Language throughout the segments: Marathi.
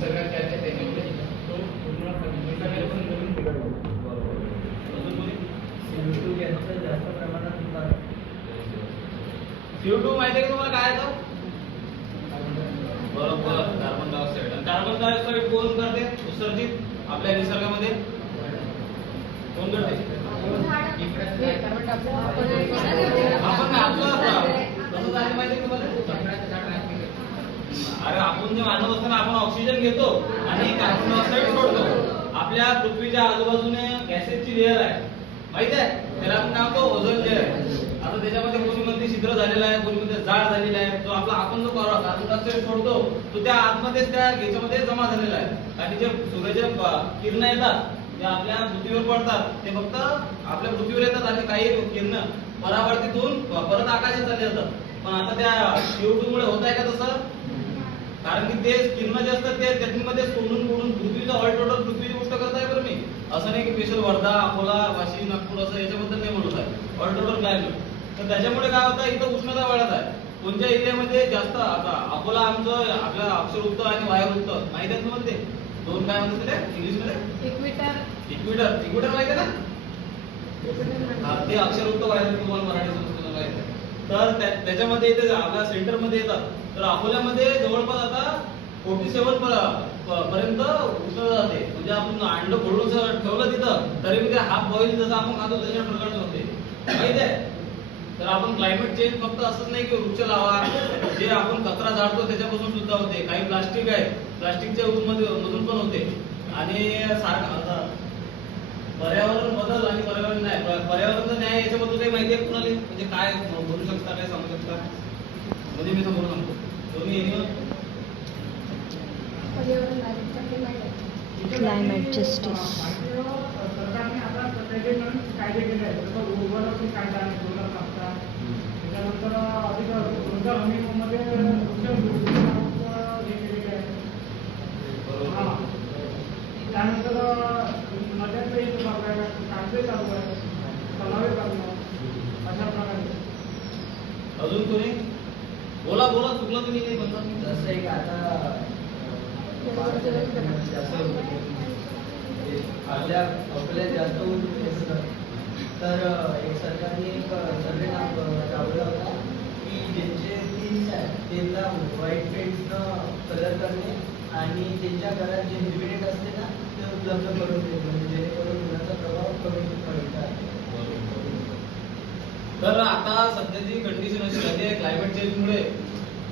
निसर्गात काय आहे त्याच्यामुळे तो पूर्ण निसर्गापासून नवीन बिघडतो. CO2 गॅसचं जास्त प्रमाणात होतात. CO2 माहिती आहे का तुम्हाला काय आहे? बरोबर, कार्बन डायऑक्साईड. आणि कार्बन डायऑक्साईड कोण करते उत्सर्जित आपल्या निसर्गामध्ये? कोण करते? आपण कसं झालं माहिती तुम्हाला? अरे आपण जे मानव असताना आपण ऑक्सिजन घेतो आणि कार्बन डायऑक्साईड सोडतो. आपल्या पृथ्वीच्या आजूबाजूने गॅसेसची लेअर आहे, माहिती आहे? त्याला आपण काय म्हणतो? Ozone layer. आता त्याच्यामध्ये कोणीमध्ये छिद्र झालेला आहे, कोणीमध्ये जाळ झालेला आहे. तो आपला आपण जो कार्बन डायऑक्साईड सोडतो तो त्या आतमध्येच त्या याच्यामध्ये जमा झालेला आहे. आणि जे सूर्याच्या किरण येतात ते आपल्या पृथ्वीवर पडतात, ते फक्त आपल्या पृथ्वीवर येतात आणि काही किरण परावर्तीतून परत आकाशात चालले जातात. पण आता त्या CO2 मुळे होत आहे का तसं? कारण की ते किरण जे असतात ते त्याच्यामध्ये सोडून पृथ्वीचा ऑल टोटल पृथ्वीची गोष्ट करताय बरं मी. असं नाही की स्पेशल वर्धा, अकोला, वाशिम, नागपूर असं याच्याबद्दल नाही बोलत आहे. All total climate. तर त्याच्यामुळे काय होतं, इथं उष्णता वाढत आहे. कोणत्या एरियामध्ये जास्त? आता अकोला आमचं आपल्या अक्षरवृत्त आणि वायुवृत्त माहिती आहे तुम्हाला? ते दोन काय म्हणतात ते इंग्लिश मध्ये? इक्विटर माहिती आहे ना? ते अक्षरवृत्त वायुवृत्त तुम्हाला मराठी संस्कृत माहिती आहे. तर त्याच्यामध्ये इथे आपल्या सेंटर मध्ये येतात. तर अकोल्यामध्ये जवळपास आता 47 पर्यंत उष्णता जाते. म्हणजे आपण अंड फोडून ठेवलं तिथं तरी ते हाफ बॉईल जसं आपण खातो त्याच्या प्रकारचं होते, माहिती आहे? तर आपण क्लायमेट चेंज फक्त असंच नाही की वृक्ष लावा, जे आपण कचरा जाळतो त्याच्यापासून सुद्धा होते. काही प्लास्टिक आहे, प्लास्टिकच्या मधून पण होते. आणि पर्यावरण बदल आणि पर्यावरण न्याय, पर्यावरण न्याय याच्याबद्दल काही माहिती आहे कुणाला? म्हणजे काय बोलू शकता, काय सांगू शकता? म्हणजे मी समोर सांगतो तुम्ही. क्लायमेट जस्टिस सरकारने आता कायदे केले आहेत. जसं उर्वरक कायदा आहे 2007चा. त्याच्यानंतर अधिक रोजगार हमीमध्ये हे केलेले आहे. हां, त्यानंतर नद्यांचाही विभाग आहे, कायदे चालू आहे, तलावे चालू अशा प्रकारे. अजून कोणी? बोला चुकलं तुम्ही काही म्हणतात? जसं एक आता आपल्या जास्त ऊन येतं. तर एक सरकारने एक सर्वे राबवला होता की ज्यांचे थीम्स आहेत त्यांना व्हाईट पेंट्सनं कलर करणे आणि त्यांच्या घरात जे इन्ग्रेडियंट असते ना ते उपलब्ध करून देणे, म्हणजे जेणेकरून उन्हाचा प्रभाव कमी पडतात. तर आता सध्याची कंडिशन अशी झाली आहे क्लायमेट चेंजमुळे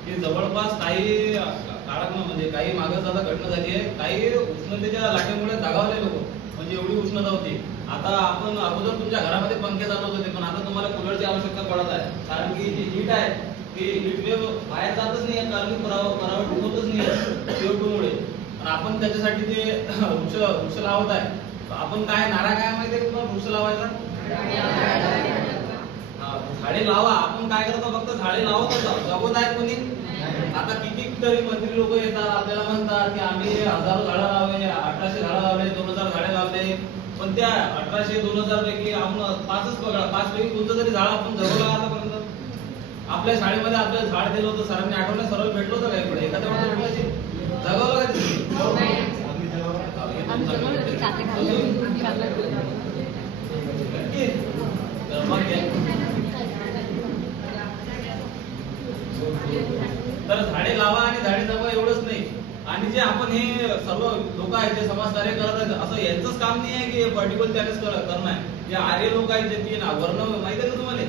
की जवळपास काही काळात म्हणजे काही मागच आता घटना झाली आहे. काही उष्णतेच्या लाटेमुळे दगावले लोक, म्हणजे एवढी उष्णता होती. आता आपण अगोदर तुमच्या घरामध्ये पंखे चालवत होते, पण आता तुम्हाला कूलरची आवश्यकता पडत आहे. कारण की जी हीट आहे ती हीट वेव बाहेर जातच नाही, कारण की परावर्तित होतच नाही CO2 मुळे. पण आपण त्याच्यासाठी ते वृक्ष लावत आहे. आपण काय नारा काय माहिती आहे का वृक्ष लावायचा? झाडे लावा. आपण काय करतो? फक्त झाडे लावत जगत आहे कोणी? आता कितीतरी मंत्री लोक येतात आपल्याला म्हणतात की आम्ही 1000 झाडं लावले, 1800 झाडं लावले, 2000 झाडे लावले. पण त्या 1800 2000 पैकी आपण 5च पकडा, 5 पैकी कोणतं तरी झाड आपण जगवलं आतापर्यंत? आपल्या शाळेमध्ये आपल्याला झाड दिलं होतं सरांनी, आठवणे सरळ भेटलं होतं काय पुढे? एखाद्या वेळेस भेटलं जगवलं काय तर झाडे लावा आणि झाडे जगवा एवढंच नाही. आणि जे आपण हे सर्व लोक आहेत जे समाजकार्य करत आहेत, असं यांचंच काम नाही आहे की पर्टिक्युलर त्यानेच करणं आहे. जे आर्य लोक आहेत जे 3 वर्ण माहिती आहे ना तुम्हाला,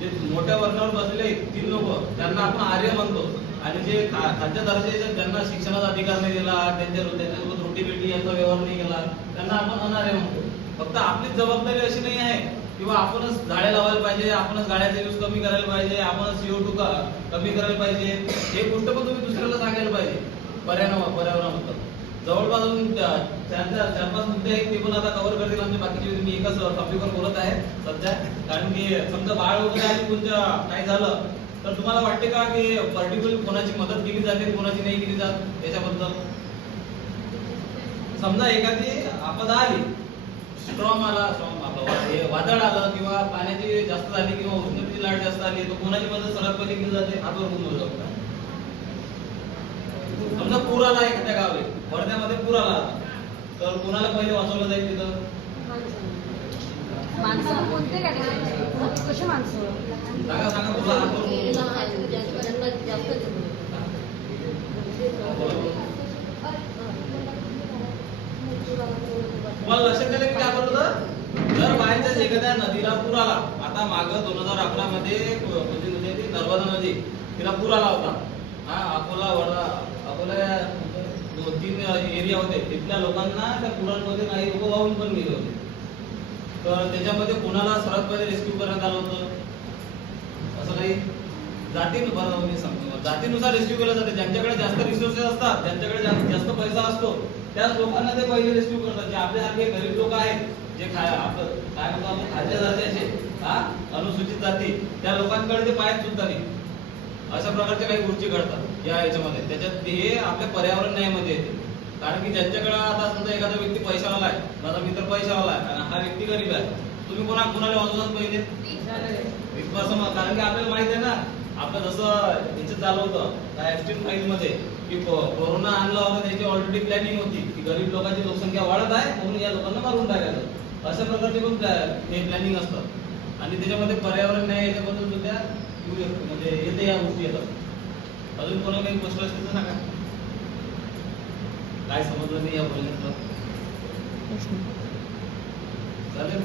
जे मोठ्या वर्णावर बसलेले 3 लोक त्यांना आपण आर्य म्हणतो. आणि जे खालच्या दर्जाचे ज्यांना शिक्षणाचा अधिकार नाही दिला, त्यांच्यासोबत रोटी बेटी यांचा व्यवहार नाही केला, त्यांना आपण अनार्य म्हणतो. फक्त आपलीच जबाबदारी अशी नाही आहे किंवा आपणच झाडे लावायला पाहिजे, आपणच गाड्याचा यूज कमी करायला पाहिजे, आपणच CO2 कमी करायला पाहिजे. हे गोष्ट पण तुम्ही दुसऱ्याला सांगायला पाहिजे. पर्यावरणाबद्दल जवळपास 4-5 मुद्दे आहेत, ते पण आता कव्हर करतील आमचे बाकीचे. मी एकाच टॉपिकवर बोलत आहे सध्या. कारण की समजा बाळ वगैरे आणि कोणत्या काही झालं तर तुम्हाला वाटते का की पर्टिक्युलर कोणाची मदत केली जाते, कोणाची नाही केली जात याच्याबद्दल? समजा एखादी आपदा आली, स्ट्रॉम आला, वादळ आलं किंवा पाण्याची जास्त झाली किंवा उष्णतेची लाट जास्त आली, तर कोणाची मदत सर्वात पहिली केली जाते? हातवर गुंतवू शकता. समजा पूर आला एखाद्या गावाला, वर्ध्यामध्ये पूर आला आता. तर कोणाला पहिले वाचवलं जाईल तिथं? माणसं कोणते कॅटेगरी कशी माणसं सांगा बोला, हात वर बोला. तुम्हाला लक्षात आलं की काय होतं? जर बाहेरच्याच एखाद्या नदीला पूर आला, आता मागं 2011 मध्ये कोणती नदी आहे ती? नर्मदा नदी, तिला पूर आला होता. हा, अकोला वर्धा अकोला 2-3 एरिया होते, तिथल्या लोकांना त्या पुरांमध्ये काही लोक वाहून पण गेले होते. तर त्याच्यामध्ये कोणाला सर्वात पहिले रेस्क्यू करण्यात आलं होतं? असं काही बरोबर मी सांगतो, जातीनुसार रेस्क्यू केलं जाते. ज्यांच्याकडे जास्त रिसोर्सेस असतात, ज्यांच्याकडे जास्त पैसा असतो, त्याच लोकांना ते पहिले रेस्क्यू करतात. जे आपल्यासारखे गरीब लोक आहेत, जे आपलं काय म्हणतो आपण खाद्य जातीचे, अनुसूचित जाती, त्या लोकांकडे ते पाहत सुद्धा नाही. अशा प्रकारच्या काही गोष्टी घडतात या याच्यामध्ये. त्याच्यात हे आपल्या पर्यावरण न्यायामध्ये येते. कारण की ज्यांच्याकडे आता समजा एखादा व्यक्ती पैशावाला आहे, माझा मित्र पैशावाला आहे आणि हा व्यक्ती गरीब आहे, तुम्ही कोणाला वाचवतात पहिले? कारण की आपल्याला माहित आहे ना, आपलं जसं याच्यात झालं होतं काय ऍक्सिडेंट फाईल मध्ये की कोरोना आणला होता, त्याची ऑलरेडी प्लॅनिंग होती की गरीब लोकांची लोकसंख्या वाढत आहे म्हणून या लोकांना मारून टाकायचं. अशा प्रकारचे पण हे प्लॅनिंग असतात आणि त्याच्यामध्ये पर्यावरण न्याय याच्याबद्दल सुद्धा म्हणजे येते, या गोष्टी येतात. अजून कोणाला काही प्रश्न असतील तर सांगा. काय समजलं नाही या बोलण्यातलं? चालेल.